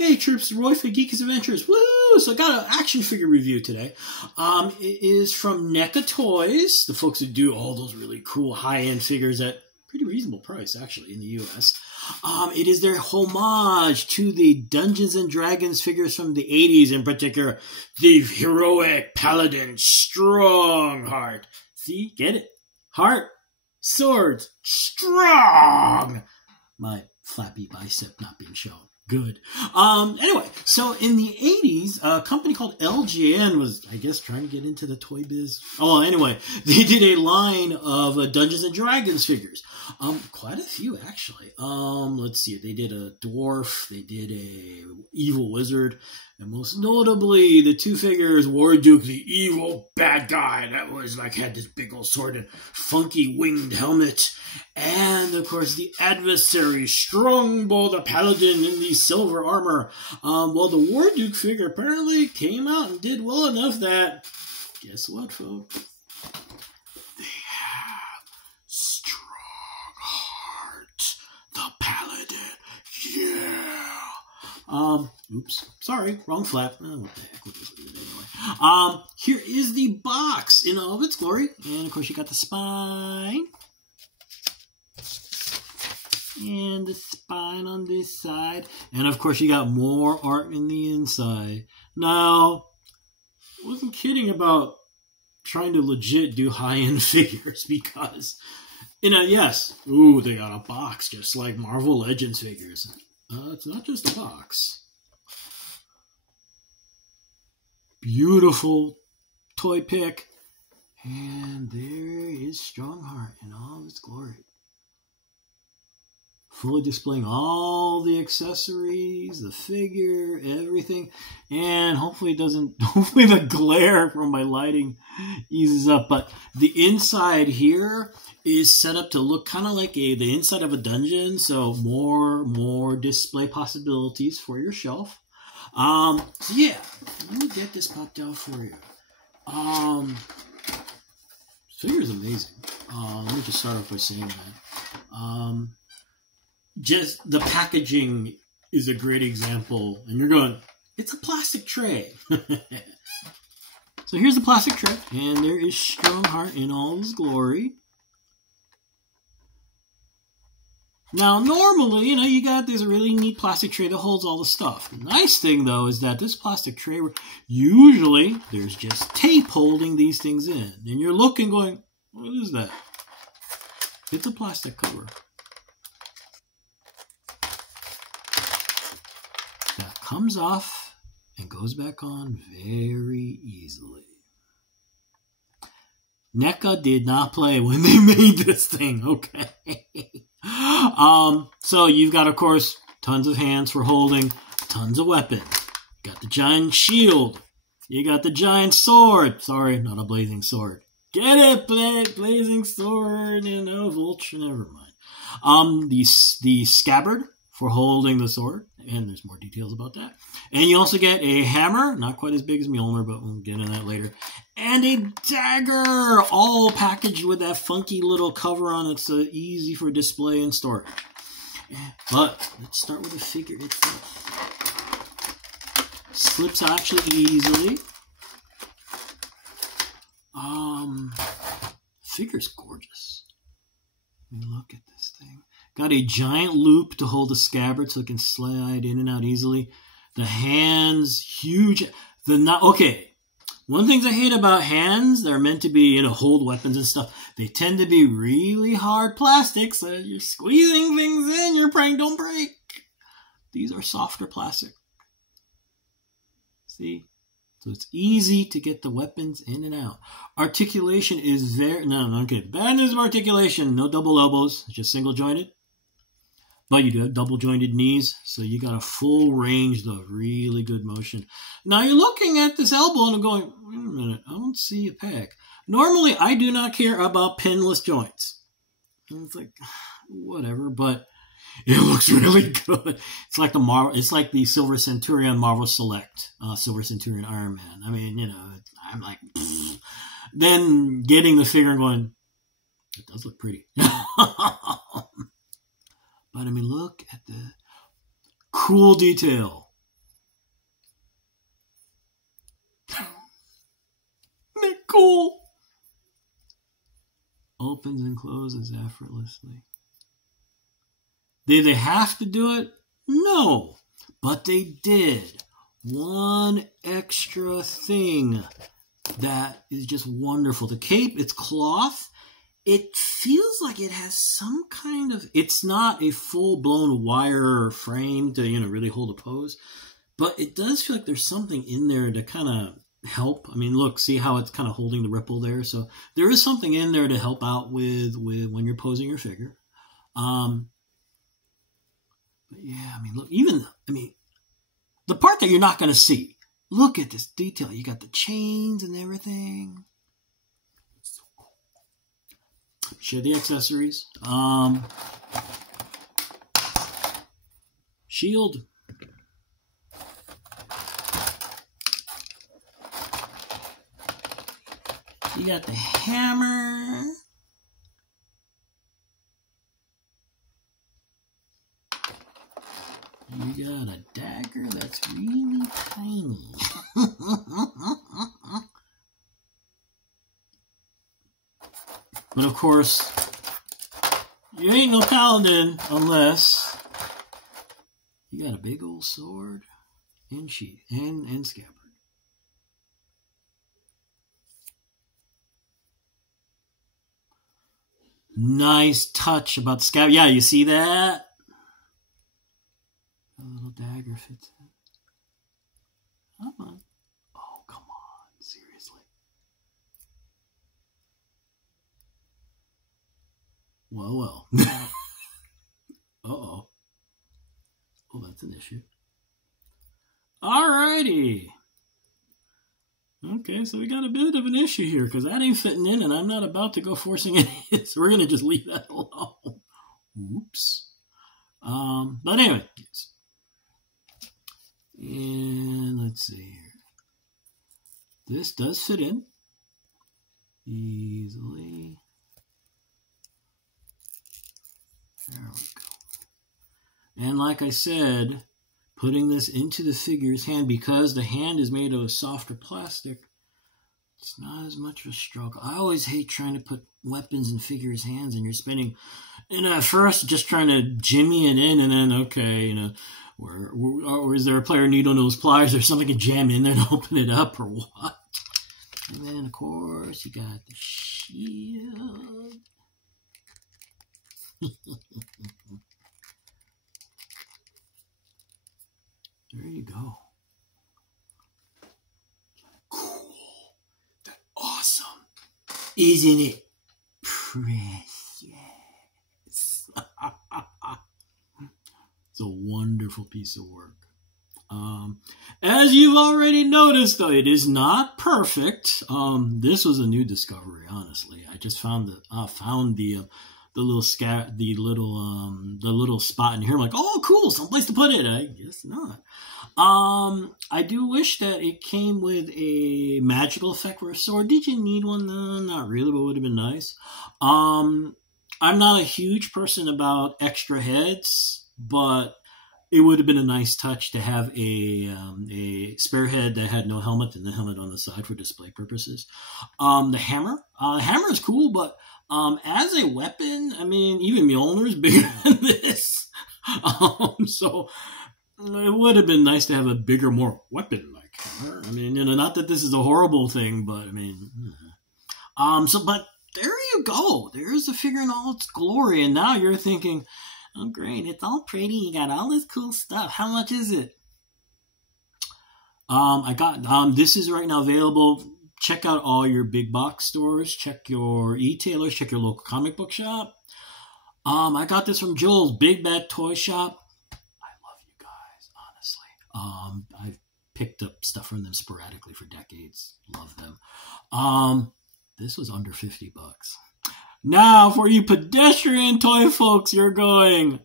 Hey troops, Roy for Geekies Adventures. Woo! So I got an action figure review today. It is from NECA Toys, the folks that do all those really cool high-end figures at pretty reasonable price, actually, in the U.S. It is their homage to the Dungeons and Dragons figures from the 80s, in particular, the heroic paladin Strongheart. See? Get it? Heart, sword, strong! My flappy bicep not being shown. Good. Anyway, so in the 80s, a company called LJN was, I guess, trying to get into the toy biz. Oh, well, anyway, they did a line of Dungeons and Dragons figures. Quite a few, actually. Let's see. They did a dwarf. They did a evil wizard. And most notably, the two figures, Warduke, the evil bad guy that was like had this big old sword and funky winged helmet. And, of course, the adversary, Strongbow, the paladin in the silver armor. Well, the Warduke figure apparently came out and did well enough that, guess what, folks? They have Strongheart, the paladin. Yeah. Oops. Sorry, wrong flap. Oh, what the heck? We'll just leave it anyway. Here is the box in all of its glory. And, of course, you got the spine. And the spine on this side. And, of course, you got more art in the inside. Now, I wasn't kidding about trying to legit do high-end figures because, yes. Ooh, they got a box just like Marvel Legends figures. It's not just a box. Beautiful toy pick. And there is Strongheart in all of its glory. Fully displaying all the accessories, the figure, everything. And hopefully hopefully the glare from my lighting eases up. But the inside here is set up to look kind of like the inside of a dungeon. So more display possibilities for your shelf. So yeah, let me get this popped out for you. This figure is amazing. Let me just start off by saying that. Just the packaging is a great example. And you're going, it's a plastic tray. So here's the plastic tray. And there is Strongheart in all his glory. Now, normally, you got this really neat plastic tray that holds all the stuff. The nice thing, though, is that this plastic tray, usually, there's just tape holding these things in. And you're looking going, what is that? It's a plastic cover. That comes off and goes back on very easily. NECA did not play when they made this thing, okay? So you've got, of course, tons of hands for holding tons of weapons. You got the giant shield. You got the giant sword. Sorry, not a blazing sword. Get it, blazing sword, vulture, never mind. The scabbard for holding the sword, and there's more details about that. And you also get a hammer, not quite as big as Mjolnir, but we'll get into that later. And a dagger, all packaged with that funky little cover on it, so easy for display and storage. But let's start with the figure itself. Slips actually easily. Figure's gorgeous. Look at this thing. Got a giant loop to hold the scabbard so it can slide in and out easily. The hands, huge. Okay. One of the things I hate about hands, they're meant to be, hold weapons and stuff. They tend to be really hard plastic, so you're squeezing things in, you're praying don't break. These are softer plastic. See? So it's easy to get the weapons in and out. Articulation is very... No, okay. Bad news of articulation. No double elbows. Just single jointed. But you do have double jointed knees. So you got a full range of really good motion. Now you're looking at this elbow and going, wait a minute. I don't see a peg. Normally, I do not care about pinless joints. And it's like, whatever. But it looks really good. It's like the Silver Centurion Marvel Select, Silver Centurion Iron Man. I mean, I'm like, pfft. Then getting the figure and going, it does look pretty. But I mean, look at the cool detail closes effortlessly. Did they have to do it? No, but they did. One extra thing that is just wonderful. The cape, it's cloth. It feels like it has some kind of, it's not a full-blown wire frame to, really hold a pose, but it does feel like there's something in there to kind of help. I mean, look, see how it's kind of holding the ripple there? So there is something in there to help out with when you're posing your figure. But yeah, I mean, look, the part that you're not going to see, look at this detail. You got the chains and everything. So cool. Share the accessories. Shield. You got the hammer. You got a dagger that's really tiny. But of course, you ain't no paladin unless you got a big old sword and sheath and scabbard. Nice touch about the scabbard. Yeah, you see that? A little dagger fits in. Come on. Oh, come on. Seriously. Well. Uh-oh. Oh, that's an issue. Alrighty. Okay, so we got a bit of an issue here because that ain't fitting in and I'm not about to go forcing it. So we're going to just leave that alone. Oops. But anyway. Yes. And let's see here. This does fit in easily. There we go. And like I said, putting this into the figure's hand, because the hand is made of a softer plastic, it's not as much of a struggle. I always hate trying to put weapons in figures' hands and you're spending, at first just trying to jimmy it in and then, okay, or is there a player needle nose pliers or something to jam in there to open it up or what? And then, of course, you got the shield. There you go. Cool. That's awesome. Isn't it precious? It's a wonderful piece of work. As you've already noticed, though, it is not perfect. This was a new discovery, honestly. I just found the little spot in here. I'm like, oh, cool, someplace to put it. I guess not. I do wish that it came with a magical effect for a sword. Did you need one? No, not really, but it would have been nice. I'm not a huge person about extra heads, but it would have been a nice touch to have a spare head that had no helmet and the helmet on the side for display purposes. The hammer is cool, but as a weapon, I mean, even Mjolnir is bigger than this. So it would have been nice to have a bigger, more weapon-like hammer. I mean, not that this is a horrible thing, but I mean, but there you go. There's a figure in all its glory, and now you're thinking, oh, great, it's all pretty. You got all this cool stuff. How much is it? This is right now available. Check out all your big box stores. Check your e-tailers. Check your local comic book shop. I got this from Joel's Big Bad Toy Shop. I love you guys, honestly. I've picked up stuff from them sporadically for decades. Love them. This was under $50. Now, for you pedestrian toy folks, you're going,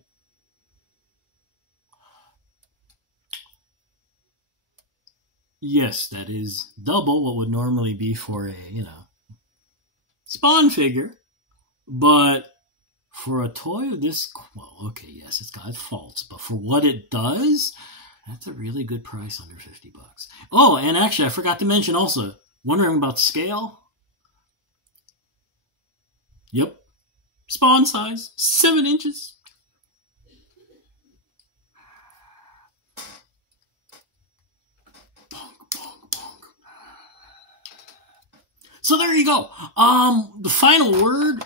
yes, that is double what would normally be for a, Spawn figure. But for a toy of this, well, okay, yes, it's got faults, but for what it does, that's a really good price, under $50. Oh, and actually, I forgot to mention also, wondering about scale? Yep. Spawn size, 7 inches. So there you go. The final word.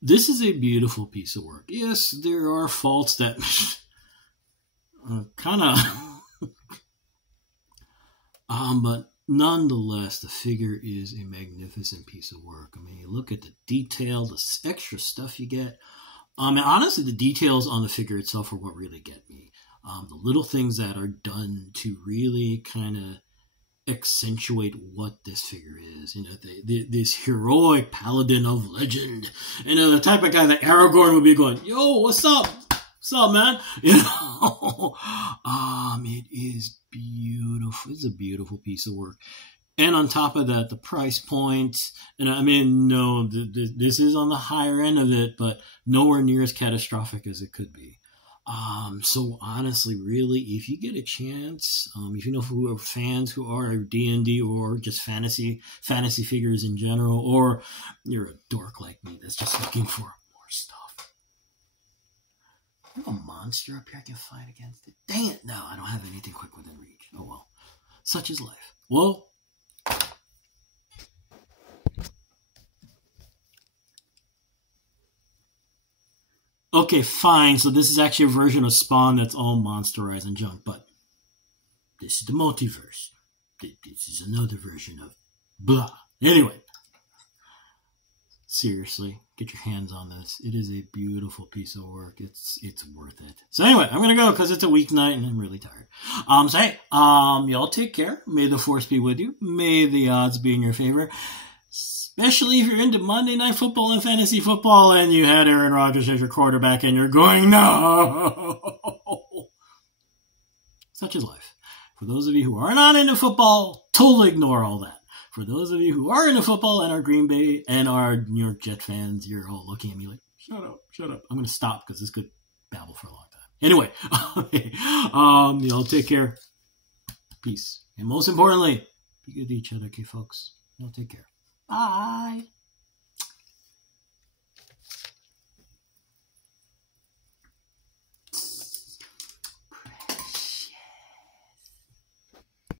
This is a beautiful piece of work. Yes, there are faults that kind of, but nonetheless, the figure is a magnificent piece of work. I mean, you look at the detail, the extra stuff you get. And honestly, the details on the figure itself are what really get me. The little things that are done to really kind of accentuate what this figure is. You know, this heroic paladin of legend. You know, the type of guy that Aragorn would be going, yo, what's up? What's up, man? You know, it is beautiful. It's a beautiful piece of work. And on top of that, the price point, and I mean, no, this is on the higher end of it, but nowhere near as catastrophic as it could be. So honestly, really, if you get a chance, if you know who are fans who are D&D or just fantasy figures in general, or you're a dork like me that's just looking for more stuff. I have a monster up here I can fight against it. Dang it, no, I don't have anything quick within reach. Oh well, such is life. Well, okay, fine. So this is actually a version of Spawn that's all monsterized and junk, but this is the multiverse. This is another version of blah. Anyway, seriously, get your hands on this. It is a beautiful piece of work. It's worth it. So anyway, I'm gonna go because it's a weeknight and I'm really tired. So hey, y'all take care. May the force be with you. May the odds be in your favor. Especially if you're into Monday Night Football and fantasy football and you had Aaron Rodgers as your quarterback and you're going, no! Such is life. For those of you who are not into football, totally ignore all that. For those of you who are into football and are Green Bay and are New York Jet fans, you're all looking at me like, shut up, shut up. I'm going to stop because this could babble for a long time. Anyway, y'all take care. Peace. And most importantly, be good to each other, okay, folks? Y'all take care. Bye.